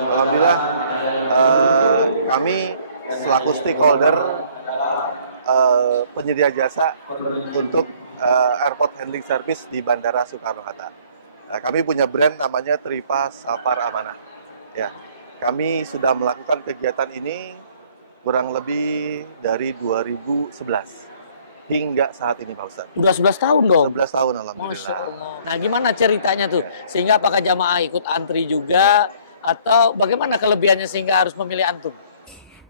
Alhamdulillah, kami selaku stakeholder penyedia jasa untuk airport handling service di Bandara Soekarno-Hatta. Kami punya brand namanya Tripa Safar Amanah. Ya, kami sudah melakukan kegiatan ini kurang lebih dari 2011 hingga saat ini, Pak Ustadz. Udah 11 tahun dong? 11 tahun, Masya alhamdulillah. Allah. Nah, gimana ceritanya tuh? Sehingga apakah jamaah ikut antri juga? Atau bagaimana kelebihannya sehingga harus memilih antum?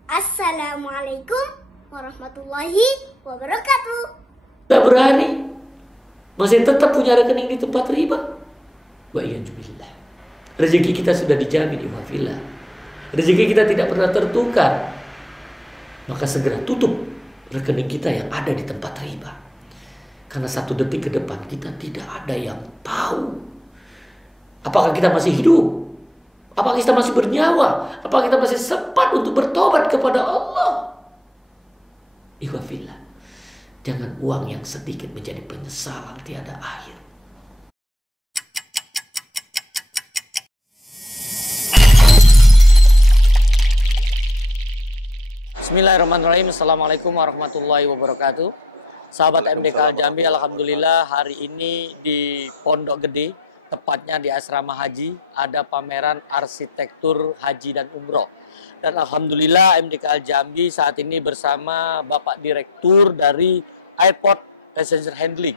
Assalamualaikum warahmatullahi wabarakatuh. Udah berani, masih tetap punya rekening di tempat riba. Wa iyyazubillah. Rezeki kita sudah dijamin, ikhwafillah. Rezeki kita tidak pernah tertukar. Maka segera tutup rekening kita yang ada di tempat riba. Karena satu detik ke depan kita tidak ada yang tahu. Apakah kita masih hidup? Apakah kita masih bernyawa? Apakah kita masih sempat untuk bertobat kepada Allah? Ikhwafillah, jangan uang yang sedikit menjadi penyesalan tiada akhir. Bismillahirrahmanirrahim. Assalamualaikum warahmatullahi wabarakatuh. Sahabat MDK Jambi, alhamdulillah hari ini di Pondok Gede, tepatnya di Asrama Haji, ada pameran arsitektur haji dan umroh. Dan alhamdulillah MDK Jambi saat ini bersama Bapak Direktur dari Airport Passenger Handling.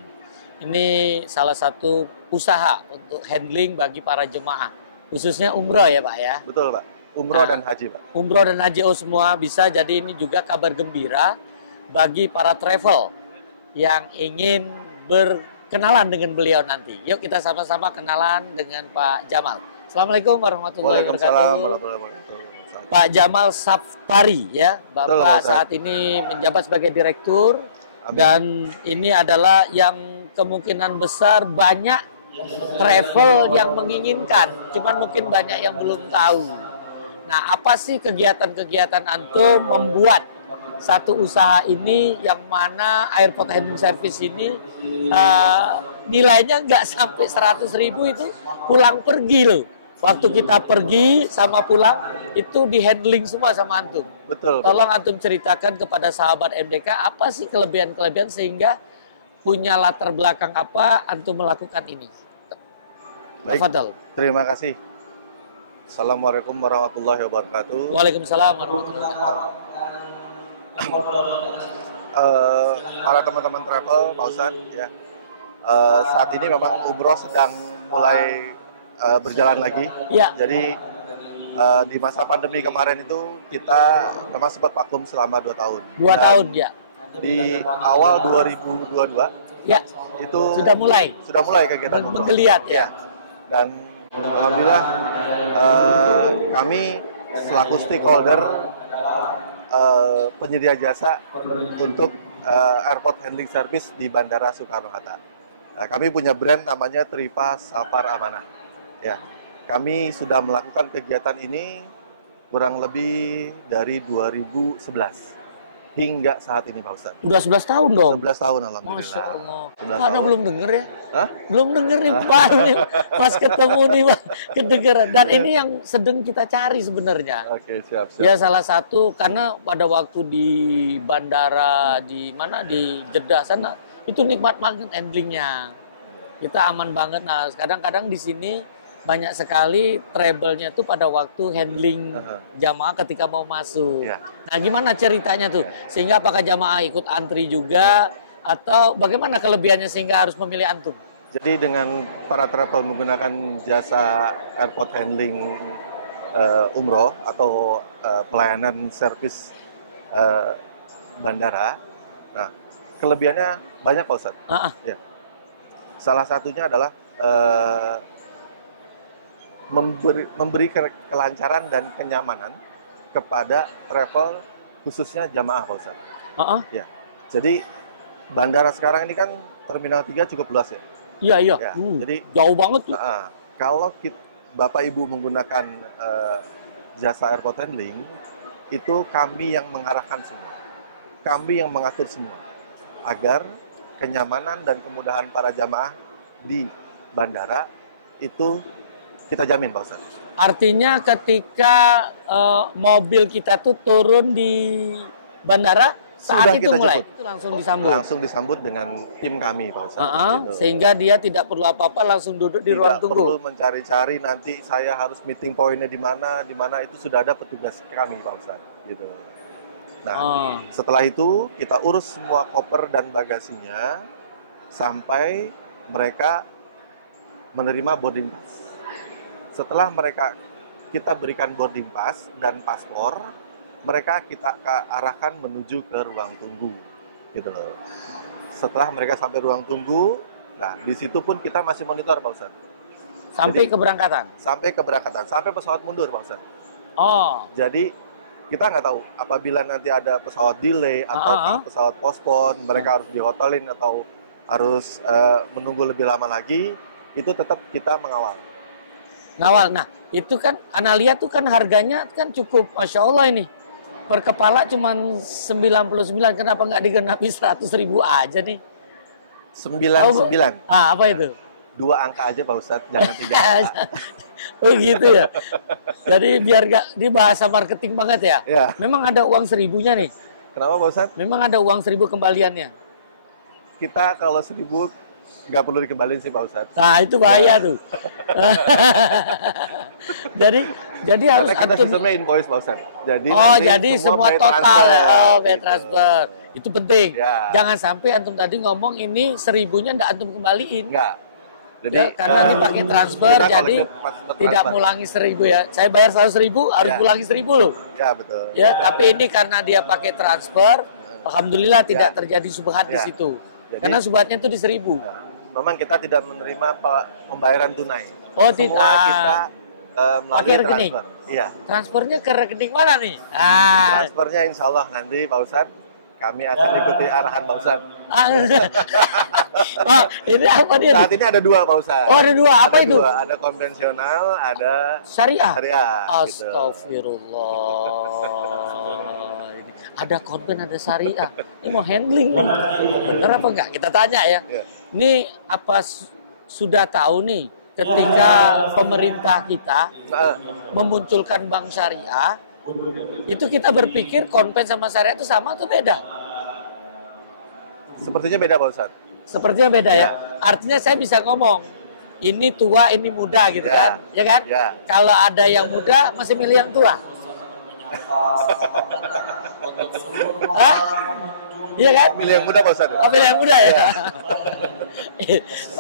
Ini salah satu usaha untuk handling bagi para jemaah, khususnya umroh ya Pak ya? Betul, Pak. Umroh dan haji, Pak. Umroh dan haji semua bisa, jadi ini juga kabar gembira bagi para travel yang ingin berkenalan dengan beliau nanti. Yuk kita sama-sama kenalan dengan Pak Jamal. Assalamualaikum warahmatullahi wabarakatuh. Pak Jamal Saftari ya, Bapak betul, saat ini menjabat sebagai direktur. Amin. Dan ini adalah yang kemungkinan besar banyak travel yang menginginkan, cuman mungkin banyak yang belum tahu. Nah, apa sih kegiatan-kegiatan antum membuat satu usaha ini yang mana airport handling service ini nilainya nggak sampai 100.000 itu pulang pergi loh. Waktu kita pergi sama pulang itu di handling semua sama antum. Betul. Tolong antum ceritakan kepada sahabat MDK apa sih kelebihan-kelebihan sehingga punya latar belakang apa antum melakukan ini. Baik, Fadal. Terima kasih. Assalamualaikum warahmatullahi wabarakatuh. Waalaikumsalam warahmatullahi wabarakatuh. Para teman-teman travel, Pak Ustadz, ya. Saat ini memang umroh sedang mulai berjalan lagi. Ya. Jadi di masa pandemi kemarin itu kita memang sempat vakum selama 2 tahun. 2 tahun ya. Di awal 2022 ya itu sudah mulai kegiatan menggeliat ya. Dan alhamdulillah kami selaku stakeholder penyedia jasa untuk airport handling service di Bandara Soekarno-Hatta. Kami punya brand namanya Tripa Safar Amanah. Ya, kami sudah melakukan kegiatan ini kurang lebih dari 2011 hingga saat ini, Pak Ustadz. Udah 11 tahun dong? 11 tahun, alhamdulillah. Masya Allah. Karena belum denger ya? Hah? Belum denger nih, baru nih pas ketemu nih, Pak, kedengeran. Dan ini yang sedang kita cari sebenarnya. Oke, siap. Ya salah satu, karena pada waktu di bandara, di mana, di Jeddah sana, itu nikmat banget handlingnya. Kita aman banget. Nah, kadang-kadang di sini banyak sekali travelnya tuh pada waktu handling jamaah ketika mau masuk. Ya. Nah, gimana ceritanya tuh? Sehingga apakah jamaah ikut antri juga atau bagaimana kelebihannya sehingga harus memilih antum? Jadi dengan para travel menggunakan jasa airport handling umroh atau pelayanan servis bandara, nah kelebihannya banyak, Pak Ustadz. Ya. Salah satunya adalah memberi kelancaran dan kenyamanan kepada travel khususnya jamaah, Pak Ustadz. Ya. Jadi bandara sekarang ini kan Terminal 3 cukup luas ya. Iya. Ya, jadi jauh banget tuh. Kalau Bapak Ibu menggunakan jasa airport handling, itu kami yang mengarahkan semua. Kami yang mengatur semua agar kenyamanan dan kemudahan para jamaah di bandara itu kita jamin Pak Ustadz. Artinya ketika mobil kita tuh turun di bandara, saat Sudah itu kita mulai jemput. itu langsung disambut. Langsung disambut dengan tim kami Pak Ustadz. Gitu. Sehingga dia tidak perlu apa-apa, langsung duduk di ruang Tidak tunggu. perlu mencari-cari nanti saya harus meeting pointnya di mana itu sudah ada petugas kami Pak Ustadz. Gitu. Nah, setelah itu kita urus semua koper dan bagasinya sampai mereka menerima boarding pass. Setelah kita berikan boarding pass dan paspor, mereka kita arahkan menuju ke ruang tunggu, gitu loh. Setelah mereka sampai ruang tunggu, nah di situ pun kita masih monitor Pak Ustadz. Sampai keberangkatan. Sampai keberangkatan, sampai pesawat mundur Pak Ustadz. Oh, Jadi kita nggak tahu apabila nanti ada pesawat delay atau pesawat postpone, mereka harus dihotelin atau harus menunggu lebih lama lagi, itu tetap kita mengawal. ngawal. Nah, itu kan Analia tuh kan harganya kan cukup, Masya Allah ini. Per kepala cuma 99, kenapa nggak digenapi 100.000 aja nih? 99. Apa itu? 2 angka aja Pak Ustadz, jangan 3 angka. Oh gitu ya. Jadi biar nggak di bahasa marketing banget ya. Ya. Memang ada uang 1000-nya nih. Kenapa Pak Ustadz? Memang ada uang 1000 kembaliannya. Kita kalau 1000 nggak perlu dikembaliin sih Pak Ustadz. Nah itu bahaya tuh. jadi harus Karena kita antum. sistemnya invoice Pak Ustadz. Jadi Jadi semua by total transfer. ya. By transfer. Itu penting. Ya. Jangan sampai antum tadi ngomong ini 1000-nya nggak antum kembaliin. Enggak. Jadi Ya, karena ini pakai transfer, kita jadi kalau tidak ngulangi 1000 ya. Saya bayar 100.000, harus Ya. ngulangi 1000 loh. Ya betul. Ya, tapi ini karena dia pakai transfer, alhamdulillah tidak terjadi subhat di Ya. situ. Jadi- Karena subhatnya itu di 1000. Memang kita tidak menerima pembayaran tunai. Oh, Semua tidak. kita melalui Pakai rekening? transfer. Iya. Transfernya ke rekening mana nih? Transfernya insya Allah nanti Pak Ustadz kami akan ikuti arahan Pak Ustadz. Oh, ini apa dia? Saat ini ada 2 Pak Ustadz. Oh, ada 2. Apa Ada itu? 2. Ada konvensional, ada Syariah. syariah. Gitu. Astagfirullah. Ini ada konven, ada syariah. Ini mau handling nih. Bener apa enggak? Kita tanya ya. Ya. Ini apa sudah tahu nih ketika pemerintah kita Nah, memunculkan bank syariah, itu kita berpikir konven sama syariah itu sama atau beda? sepertinya beda Pak Ustadz. Sepertinya beda ya. Artinya saya bisa ngomong, ini tua, ini muda gitu Ya. kan? Ya kan? Ya. Kalau ada yang muda, masih milih yang tua. Hah? Iya kan? Milih yang muda Pak Ustadz. Oh, milih yang muda ya.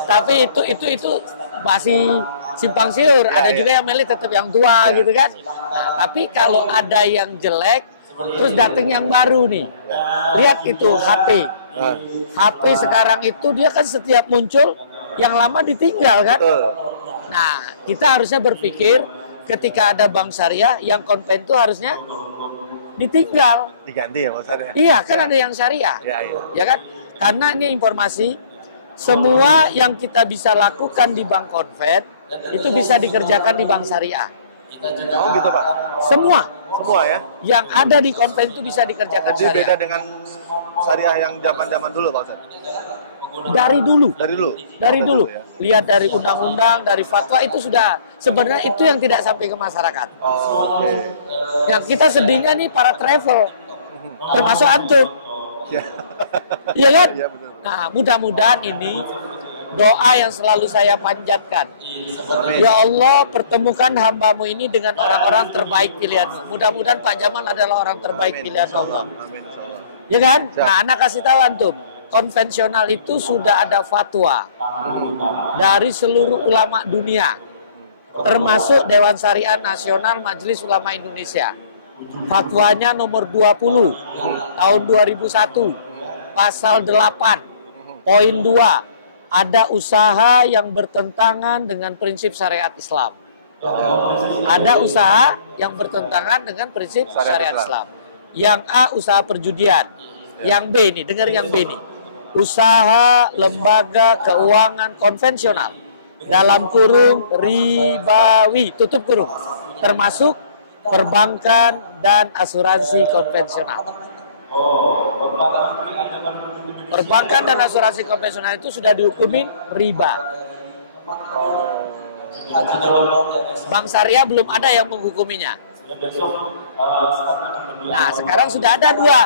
Tapi itu masih simpang siur. Ada ya. juga yang milih tetap yang tua Ya. gitu kan. Nah, tapi kalau ada yang jelek, terus datang yang baru nih. Lihat itu HP. Nah, HP sekarang itu dia kan setiap muncul yang lama ditinggal kan. betul. Nah, kita harusnya berpikir ketika ada bank syariah yang konven itu harusnya ditinggal. Diganti ya Pak Ustadz ya. Iya, kan ada yang syariah. Ya, iya. Ya kan? Karena ini informasi semua yang kita bisa lakukan di bank konven itu bisa dikerjakan di bank syariah. Oh gitu Pak. Semua Semua ya. yang ada di konven itu bisa dikerjakan Jadi beda syariah. dengan syariah yang zaman-zaman dulu Pak Ustadz. Dari dulu. Dari dulu. Dari Sampai dulu. ya. Lihat dari undang-undang, dari fatwa itu sudah sebenarnya itu yang tidak sampai ke masyarakat. Oh, oke. Yang kita sedihnya nih para travel. Termasuk antum. Ya. Iya kan? Iya betul. Nah, mudah-mudahan ini doa yang selalu saya panjatkan. Amin. Ya Allah, pertemukan hambamu ini dengan orang-orang terbaik pilihanmu. Mudah-mudahan Pak Jamal adalah orang terbaik Amin. pilihan Allah. Amin. Insyaallah. Ya kan? Siap. Nah, anak kasih tahu antum. Konvensional itu sudah ada fatwa dari seluruh ulama dunia. Termasuk Dewan Syariah Nasional Majelis Ulama Indonesia. Fatwanya nomor 20 tahun 2001. Pasal 8. Poin 2. Ada usaha yang bertentangan dengan prinsip syariat Islam. Ada usaha yang bertentangan dengan prinsip syariat Islam. Yang A, usaha perjudian. Yang B ini, dengar yang B ini. Usaha lembaga keuangan konvensional. Dalam kurung ribawi, tutup kurung. Termasuk perbankan dan asuransi konvensional. Perbankan dan asuransi konvensional itu sudah dihukumin riba. Bank syariah belum ada yang menghukuminya. Nah, sekarang sudah ada dua.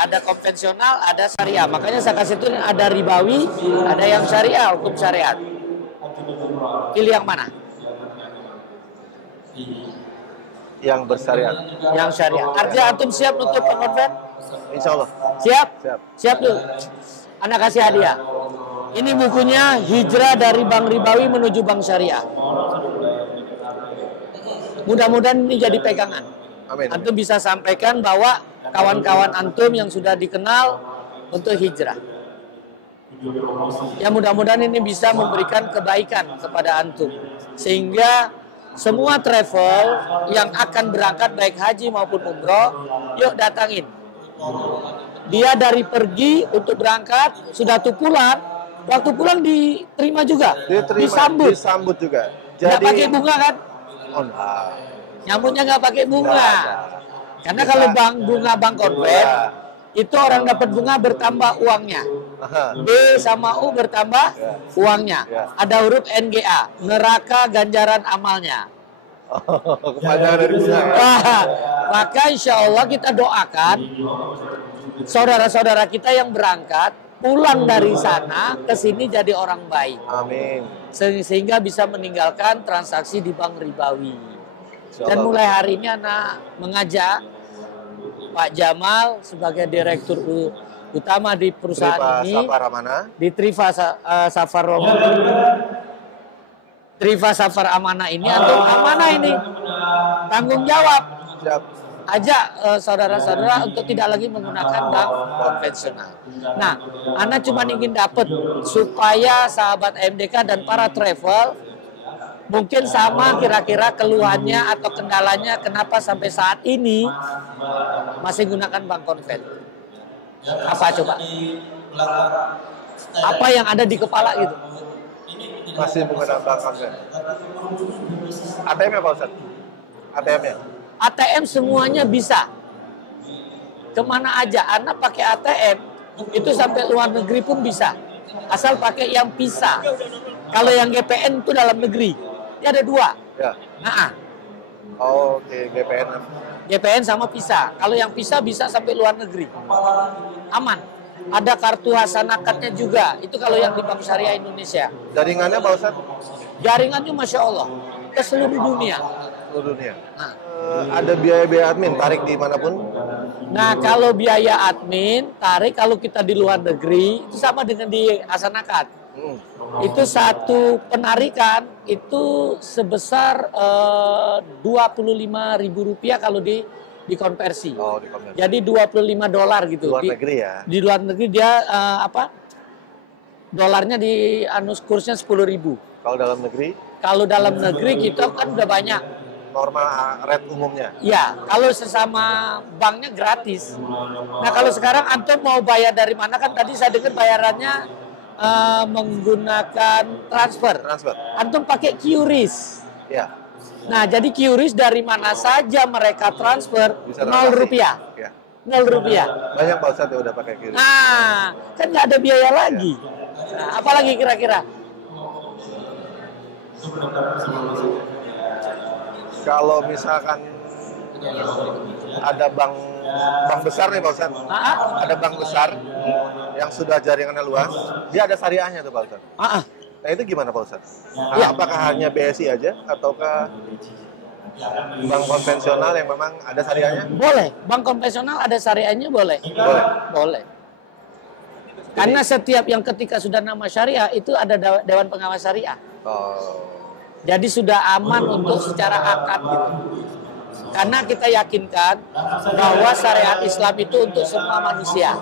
Ada konvensional, ada syariah. Makanya saya kasih itu ada ribawi, ada yang syariah, hukum syariat. Pilih yang mana? Yang bersyariat. Yang syariah. Artinya antum siap untuk pengonven? Insya Allah. Siap? Siap. Siap dulu. Anak kasih hadiah. Ini bukunya Hijrah dari Bank Ribawi menuju Bank Syariah. Mudah-mudahan ini jadi pegangan. Amin. Antum bisa sampaikan bahwa kawan-kawan antum yang sudah dikenal untuk hijrah. Ya mudah-mudahan ini bisa memberikan kebaikan kepada antum. Sehingga semua travel yang akan berangkat baik haji maupun umroh, yuk datangin. Dia dari pergi untuk berangkat, sudah tuh pulang, waktu pulang diterima juga, disambut juga. Nggak pakai bunga kan? Oh, nah. Nyambutnya nggak pakai bunga. Nggak. Karena kalau bunga bank konven, itu orang dapat bunga bertambah uangnya. B sama U bertambah uangnya. Ada huruf NGA, neraka ganjaran amalnya. Kepanjangan dari bunga. Maka insya Allah kita doakan saudara-saudara kita yang berangkat pulang dari sana ke sini jadi orang baik. Amin. Sehingga bisa meninggalkan transaksi di bank ribawi. Dan mulai hari ini anak mengajak Pak Jamal sebagai direktur utama di perusahaan ini di Triva Safar Amanah ini atau amanah ini tanggung jawab. Siap. Ajak saudara-saudara untuk tidak lagi menggunakan bank konvensional. Nah, anak cuma ingin dapat supaya sahabat MDK dan para travel mungkin sama kira-kira keluhannya atau kendalanya kenapa sampai saat ini masih gunakan bank konven. Apa coba? Apa yang ada di kepala gitu? Masih menggunakan bank konven. ATM ya Pak Ustadz? ATM-nya? ATM semuanya bisa. Kemana aja, anak pakai ATM itu sampai luar negeri pun bisa. Asal pakai yang PISA. Kalau yang GPN itu dalam negeri. Ini ada dua. Ya. Nah, Oke, GPN. GPN sama PISA. Kalau yang PISA bisa sampai luar negeri. Aman. Ada kartu hasanakatnya juga. Itu kalau yang di Bank Syariah Indonesia. Jaringannya Pak Ustadz? Jaringannya Masya Allah. Ke seluruh dunia. Seluruh dunia. Nah. Ada biaya-biaya admin, tarik dimanapun? Nah, kalau biaya admin, tarik kalau kita di luar negeri, itu sama dengan di Hasanakat. Itu satu penarikan, itu sebesar Rp25.000 kalau dikonversi. Oh, dikonversi. Jadi $25 gitu. Di luar negeri ya? Di luar negeri dia dolarnya di kursnya 10.000. Kalau dalam negeri? Kalau dalam negeri kita kan udah banyak. Normal rate umumnya? Ya, kalau sesama banknya gratis. Nah, kalau sekarang antum mau bayar dari mana kan tadi saya dengar bayarannya menggunakan transfer. Antum pakai QRIS. Ya. Nah, jadi QRIS dari mana saja mereka transfer Rp0. Ya. Rp0. Banyak Pak Ustadz yang udah pakai QRIS. Nah, kan nggak ada biaya lagi. Nah, apalagi kira-kira? Kalau misalkan ada bank besar nih Pak Ustadz, ada bank besar yang sudah jaringannya luas, dia ada syariahnya tuh Pak Ustadz. Nah itu gimana Pak Ustadz? Ya. Apakah hanya BSI aja ataukah bank konvensional yang memang ada syariahnya? Boleh, bank konvensional ada syariahnya boleh. Boleh. Karena setiap yang ketika sudah nama syariah itu ada Dewan Pengawas Syariah. Jadi sudah aman untuk secara akad gitu. Karena kita yakinkan bahwa syariat Islam itu untuk semua manusia.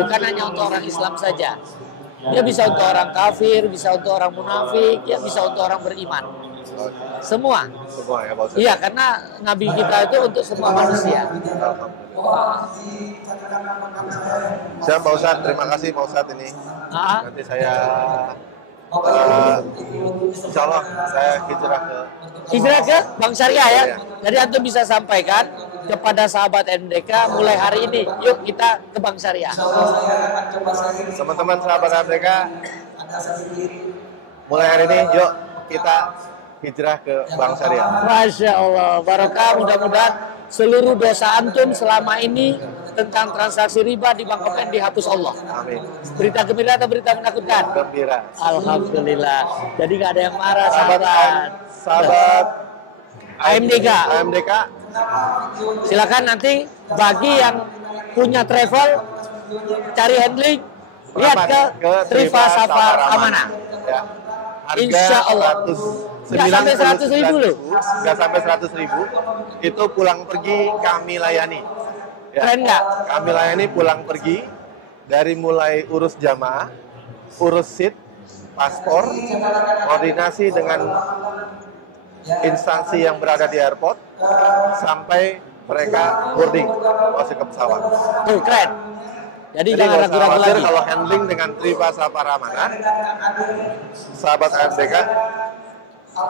Bukan hanya untuk orang Islam saja. Dia bisa untuk orang kafir, bisa untuk orang munafik, ya bisa untuk orang beriman. Semua. Semua ya Pak Ustadz? Iya, karena Nabi kita itu untuk semua manusia. Siap Pak Ustadz, terima kasih Pak Ustadz ini. Nanti saya insya Allah saya hijrah ke Bank Syariah ya. Jadi antum bisa sampaikan kepada sahabat MDK mulai hari ini, yuk kita ke Bank Syariah. Teman-teman sahabat MDK, mulai hari ini yuk kita hijrah ke Bank Syariah. Masya Allah, barokah. Mudah-mudahan seluruh dosa antum selama ini tentang transaksi riba di Bank Open dihapus Allah. Amin. Berita gembira atau berita menakutkan? Gembira. Alhamdulillah. Jadi nggak ada yang marah, Sahabat sahabat. AMDK. AMDK. Silakan nanti bagi yang punya travel, cari handling, lihat ke Triva Safar Amanah. Ya. Harga Insya Allah. 199.000 Nggak sampai 100.000 loh. Nggak sampai 100.000. Itu pulang pergi kami layani. Ya. Keren nggak? Kami layani pulang pergi dari mulai urus jamaah, urus seat, paspor, koordinasi dengan instansi yang berada di airport, sampai mereka boarding masuk ke pesawat. Tuh, keren. Jadi jangan nggak usah ragu-ragu khawatir lagi. kalau handling dengan Triva Safar Amanah, sahabat AMDK,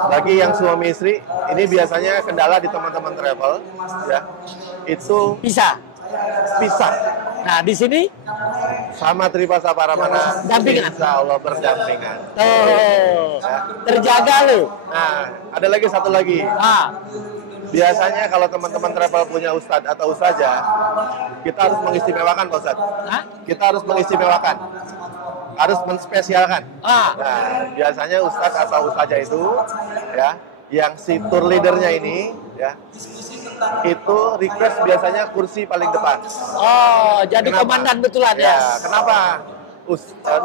bagi yang suami istri, ini biasanya kendala di teman-teman travel, ya, itu Bisa. pisah. Nah, di sini Sama Triva Safar Amanah, Dampingan. insya Allah berdampingan. tuh terjaga lu. Nah, ada lagi satu lagi. Ah, Biasanya kalau teman-teman travel punya ustadz atau ustazah, kita harus mengistimewakan Pak Ustadz. Hah? Kita harus mengistimewakan, harus menspesialkan. Ah. Nah, biasanya ustadz atau ustazah itu, ya, yang si tour leadernya ini, ya, itu request biasanya kursi paling depan. Oh, jadi Kenapa? komandan betulan ya? Ya, kenapa?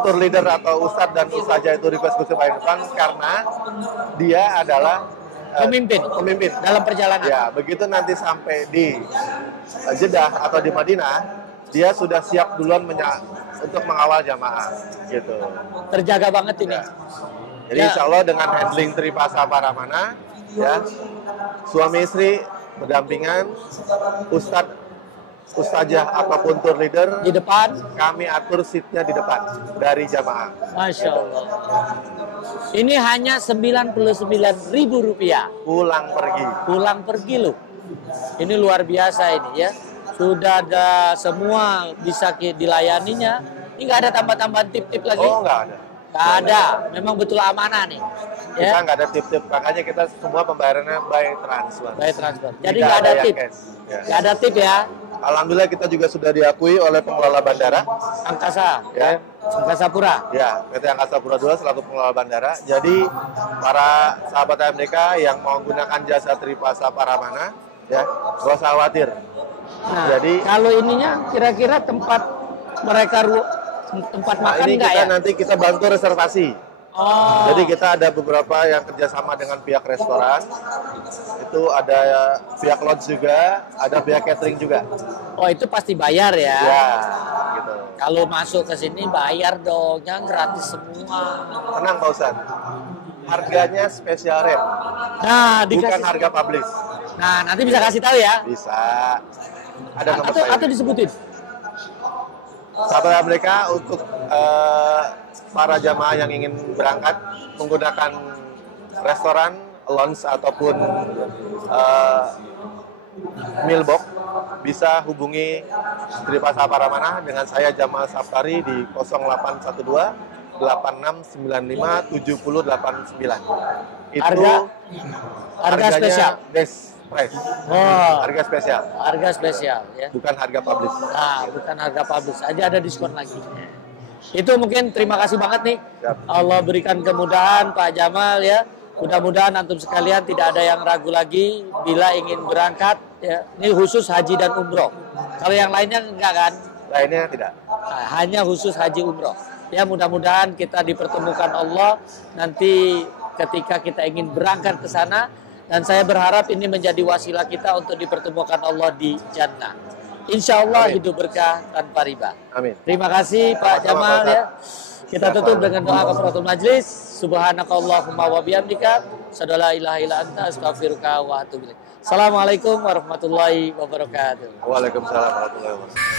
Tour leader atau ustadz dan ustazah itu request kursi paling depan karena dia adalah pemimpin dalam perjalanan. Ya, begitu nanti sampai di Jeddah atau di Madinah, dia sudah siap duluan untuk mengawal jamaah, gitu. Terjaga banget ini. Ya. Jadi Ya. insya Allah dengan handling Triva Safar Amanah, ya, suami istri berdampingan, ustadz, ustazah ataupun tour leader Di depan, kami atur seatnya di depan dari jamaah. Masya Allah. Ini hanya Rp99.000. Pulang pergi. Pulang pergi loh. Ini luar biasa ini ya. Sudah ada semua bisa dilayaninya. Ini nggak ada tambah-tambahan tip-tip lagi. Oh, nggak ada. Nggak ada. Memang betul amanah nih. Kita Ya. nggak ada tip-tip, makanya kita semua pembayarannya by transfer. By transfer. Jadi Tidak nggak ada yang tip. cash. Ya. Nggak ada tip ya. Alhamdulillah kita juga sudah diakui oleh pengelola bandara, Angkasa. ya, Angkasa Pura. ya, PT Angkasa Pura II selaku pengelola bandara. Jadi para sahabat AMDK yang mau menggunakan jasa Triva Safar Amanah, ya, nggak usah khawatir. Nah, Jadi- kalau ininya kira-kira tempat mereka tempat Nah, makan ini nggak kita ya? nanti kita bantu reservasi. Oh. Jadi kita ada beberapa yang kerjasama dengan pihak restoran, itu ada pihak lodge juga, ada pihak catering juga. Oh, itu pasti bayar ya. Ya, gitu. Kalau masuk ke sini bayar dong, jangan gratis semua. Tenang Pak Ustadz, harganya spesial rate, Nah, bukan dikasih. harga publish. Nah, nanti bisa kasih tahu ya. Bisa. Ada nomor Atau saya. disebutin. Sahabat mereka untuk para jamaah yang ingin berangkat menggunakan restoran, lounge ataupun meal box, bisa hubungi Triva Safar Amanah dengan saya Jamal Saftari di 0812 8695 7089. Itu Harga harganya spesial. best price. Oh, Harga spesial, harga spesial ya. bukan harga publish. Nah, bukan harga publish aja, ada diskon lagi. Itu mungkin terima kasih banget nih. Siap. Allah berikan kemudahan Pak Jamal ya. Mudah-mudahan antum sekalian tidak ada yang ragu lagi bila ingin berangkat ya. Ini khusus haji dan umroh. Kalau yang lainnya enggak kan? Lainnya tidak. Nah, hanya khusus haji umroh. Ya, mudah-mudahan kita dipertemukan Allah nanti ketika kita ingin berangkat ke sana, dan saya berharap ini menjadi wasilah kita untuk dipertemukan Allah di jannah. Insya Allah Amin. hidup berkah tanpa riba. Amin. Terima kasih Pak Sama-sama, Jamal Pak ya. Ustaz. Kita tutup dengan doa kafaratul majlis. Subhanakallahumma wa bihamdika, asyhadu an la ilaha illa anta, astaghfiruka wa atubu ilaik. Assalamualaikum warahmatullahi wabarakatuh. Waalaikumsalam warahmatullahi wabarakatuh.